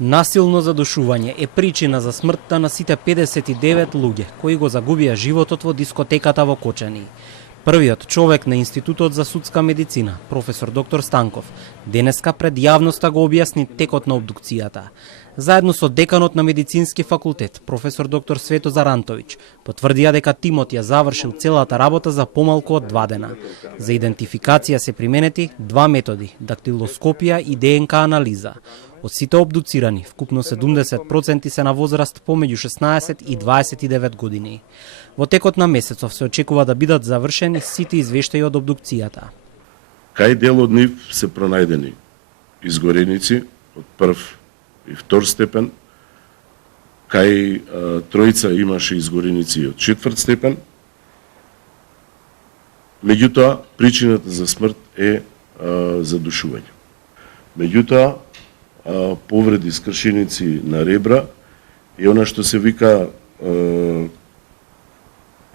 Насилно задушување е причина за смртта на сите 59 луѓе кои го загубија животот во дискотеката во Кочани. Првиот човек на Институтот за судска медицина, професор доктор Станков, денеска пред јавноста го објасни текот на обдукцијата. Заедно со деканот на медицински факултет, професор доктор Свето Зарантовиќ, потврдија дека тимот ја завршил целата работа за помалку од 2 дена. За идентификација се применети 2 методи: дактилоскопија и ДНК анализа. Од сите обдуцирани, вкупно 70% се на возраст помеѓу 16 и 29 години. Во текот на месецов се очекува да бидат завршени сите извештаи од обдукцијата. Кај дел од нив се пронајдени изгореници од прв и втор степен, кај тројца имаше изгореници од четврт степен. Меѓутоа, причината за смрт е задушување. Меѓутоа, повреди скршеници на ребра е она што се вика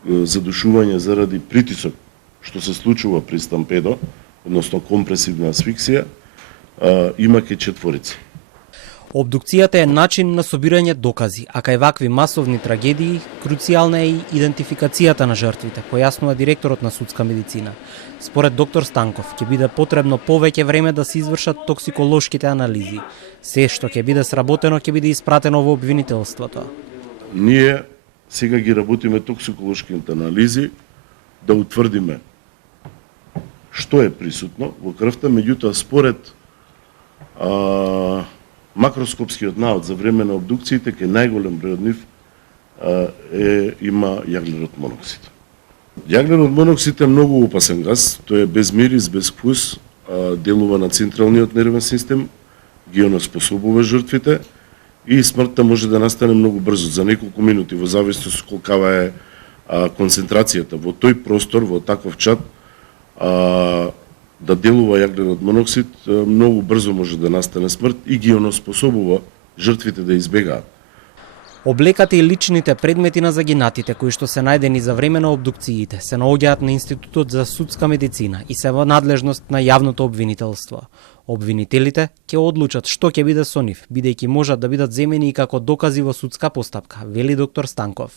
задушување заради притисок, што се случува при стампедо, односно компресивна асфиксија, има ке четворици. Обдукцијата е начин на собирање докази, а кај вакви масовни трагедии круцијална е и идентификацијата на жртвите, појаснува директорот на судска медицина. Според доктор Станков, ќе биде потребно повеќе време да се извршат токсиколошките анализи. Се што ќе биде сработено ќе биде испратено во обвинителството. Ние сега ги работиме токсиколошките анализи да утврдиме што е присутно во крвта, меѓутоа според макроскопскиот навод за време на обдукциите, ке најголем број од нив има јаглерод моноксид. Јаглерод моноксид е многу опасен газ, тој е без мирис, без вкус, делува на централниот нервен систем, ги онеспособува жртвите и смртта може да настане многу брзо, за неколку минути, во зависност колкава е концентрацијата во тој простор, во таков чат, да делува јаглерод моноксид, многу брзо може да настане смрт и ги онеспособува жртвите да избегаат. Облеката и личните предмети на загинатите кои што се најдени за време на обдукциите се наоѓаат на Институтот за судска медицина и се во надлежност на јавното обвинителство. Обвинителите ќе одлучат што ќе биде со нив, бидејќи можат да бидат земени и како докази во судска постапка, вели доктор Станков.